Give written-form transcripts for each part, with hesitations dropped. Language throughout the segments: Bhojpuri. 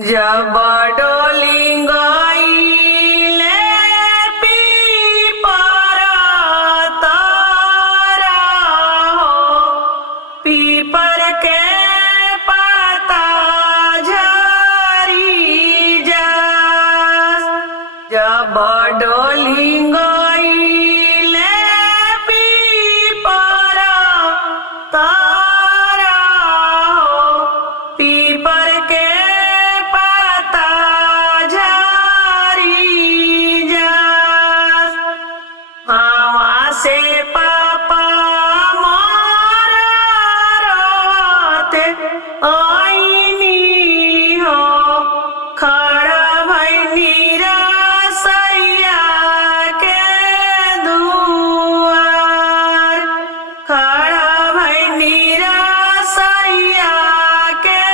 जब डोली गइले पीपर तारा हो, पीपर के पता झरी जास। जब डोली गइले पीपर तारा हो, पीपर के से पापा मारा रोते आईनी हो, खड़ा भैनी रसैया के दुआर, खड़ा भैनी रसैया के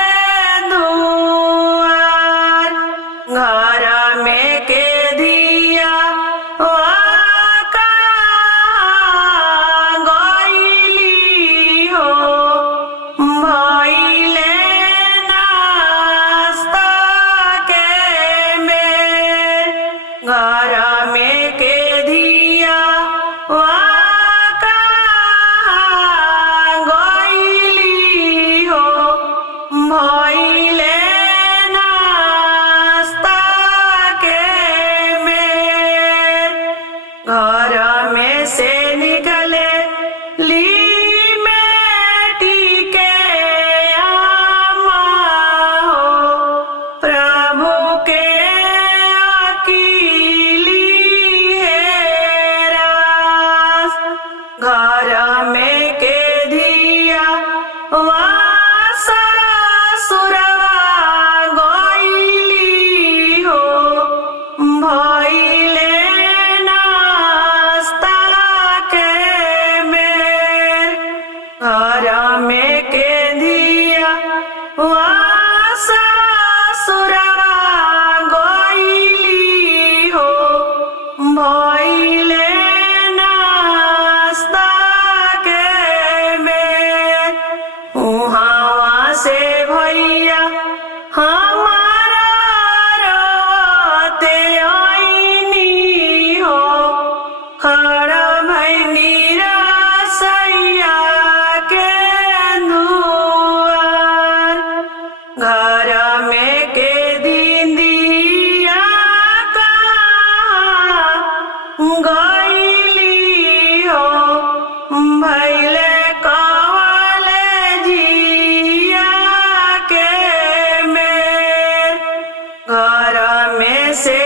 दुआर। घर में के दिया घर में के दिया गईली हो, भइले नाश्ता के मेर। घर में से निकले ली बेटी के आमा हो, प्रभु के घर में के दिया ससुरवा गइली हो, भइले नाश्ता के मेर। घर में के दिया ससुरवा गइली हो, भइले से भैया हमारा रोते आईनी हो, खड़ा भैनी रसैया के दुआर। घर में के दीदिया कहाँ गइली हो, भइले से